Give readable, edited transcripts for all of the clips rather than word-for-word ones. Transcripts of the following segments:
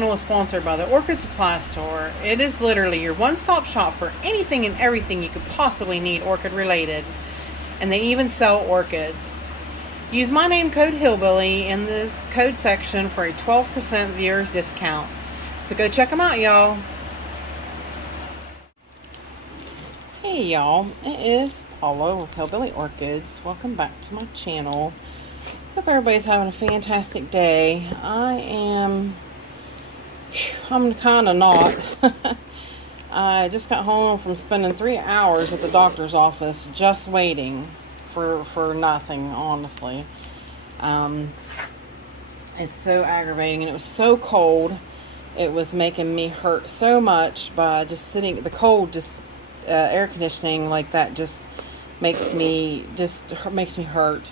channel is sponsored by the Orchid Supply Store. It is literally your one-stop shop for anything and everything you could possibly need orchid related. And they even sell orchids. Use my name code Hillbilly in the code section for a 12% viewers discount. So go check them out, y'all. Hey y'all, it is Paula with Hillbilly Orchids. Welcome back to my channel. Hope everybody's having a fantastic day. I'm kind of not. I just got home from spending 3 hours at the doctor's office just waiting for nothing, honestly. It's so aggravating, and it was so cold. It was making me hurt so much by just sitting. The cold, just air conditioning like that, just makes me hurt.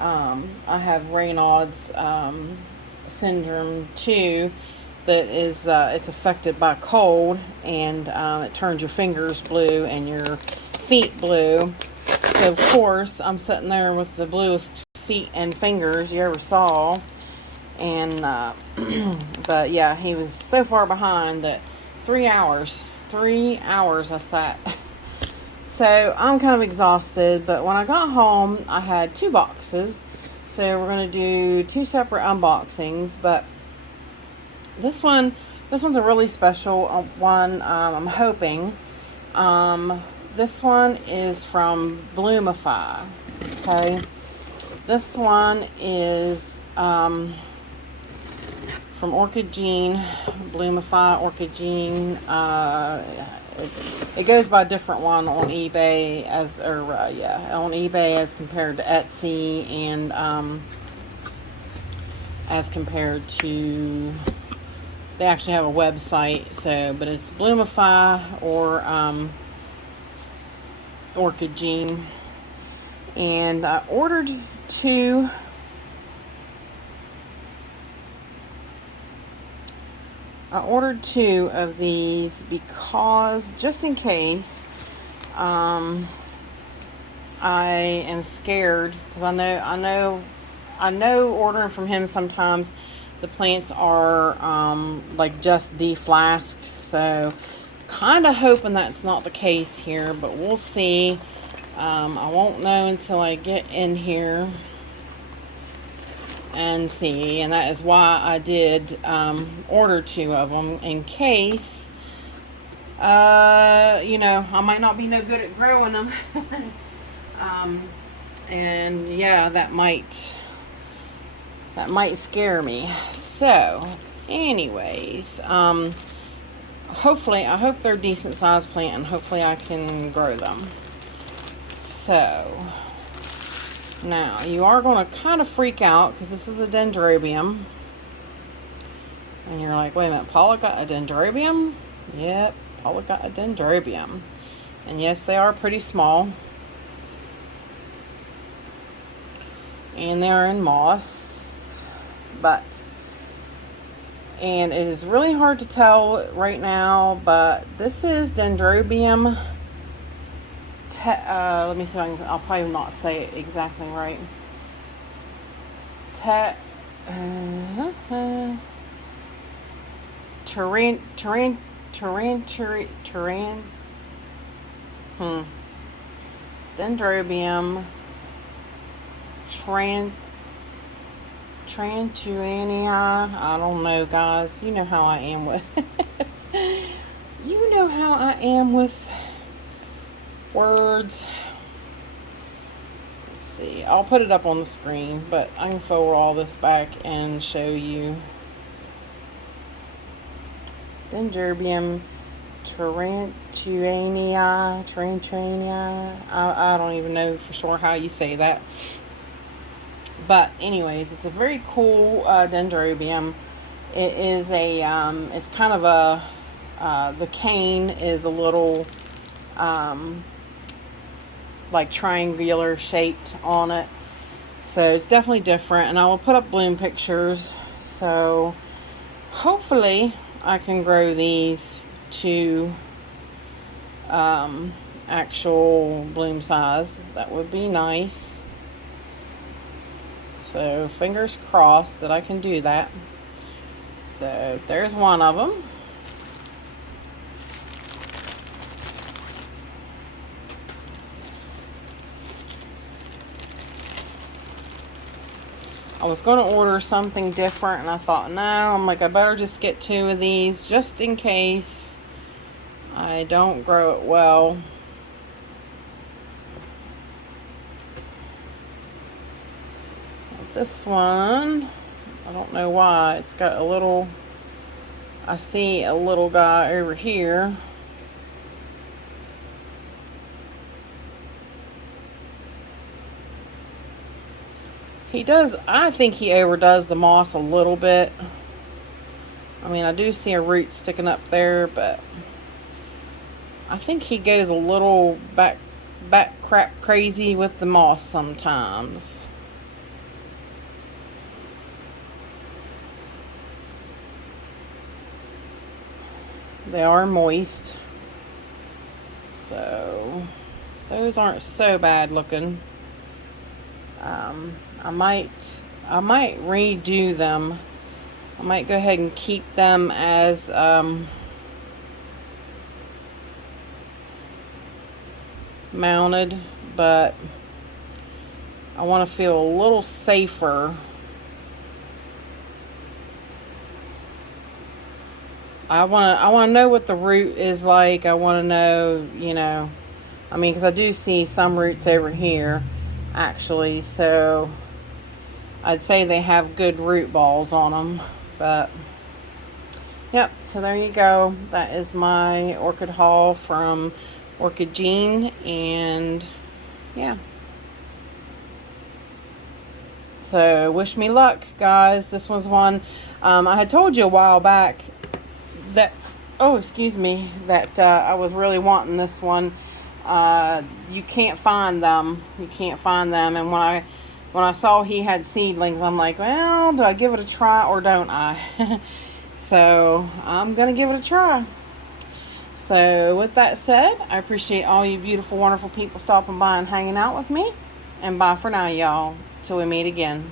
I have Raynaud's syndrome too, that is it's affected by cold, and it turns your fingers blue and your feet blue. So of course I'm sitting there with the bluest feet and fingers you ever saw, and but yeah, he was so far behind that 3 hours I sat. So I'm kind of exhausted, but when I got home, I had 2 boxes. So we're going to do 2 separate unboxings, but this one's a really special one. I'm hoping. This one is from Bloomify. Okay. This one is from Orchid Gene, Bloomify, Orchid Gene. It goes by a different one on eBay on eBay as compared to Etsy, and as compared to, they actually have a website. So, but it's Bloomify or Orchid Gene, and I ordered 2. I ordered 2 of these because, just in case, I am scared, because I know ordering from him sometimes the plants are like just deflasked. So kind of hoping that's not the case here, but we'll see. I won't know until I get in here and see, and that is why I did order 2 of them, in case I might not be no good at growing them. And yeah, that might scare me. So anyways, hopefully, I hope they're decent sized plant, and hopefully I can grow them. So now, you are going to kind of freak out, because this is a Dendrobium. And you're like, wait a minute, Paula got a Dendrobium? Yep, Paula got a Dendrobium. And yes, they are pretty small. And they're in moss. And it is really hard to tell right now, but this is Dendrobium. Let me see if I'll probably not say it exactly right. Dendrobium Trantuania. I don't know, guys. You know how I am with you know how I am with words. Let's see. I'll put it up on the screen, but I can forward all this back and show you. Dendrobium Trantuania. I don't even know for sure how you say that. But anyways, it's a very cool Dendrobium. It is a it's kind of a the cane is a little like triangular shaped on it, so it's definitely different, and I will put up bloom pictures. So hopefully I can grow these to actual bloom size. That would be nice. So fingers crossed that I can do that. So there's one of them. I was going to order something different, and I thought, no, I'm like, I better just get 2 of these just in case I don't grow it well. This one, I don't know why, it's got a little, I see a little guy over here. He does, I think he overdoes the moss a little bit. I mean, I do see a root sticking up there, but I think he goes a little back crap crazy with the moss sometimes. They are moist. So, those aren't so bad looking. I might redo them. I might go ahead and keep them as mounted, but I want to feel a little safer. I want to know what the root is like. I want to know, you know, I mean, because I do see some roots over here actually, so I'd say they have good root balls on them. But yep, so there you go. That is my orchid haul from Orchid Jean, and yeah, so wish me luck, guys. This was one I had told you a while back that, oh excuse me, that I was really wanting this one. You can't find them. And when I saw he had seedlings, I'm like, well, do I give it a try or don't I? So I'm gonna give it a try. So with that said, I appreciate all you beautiful, wonderful people stopping by and hanging out with me. And bye for now, y'all, till we meet again.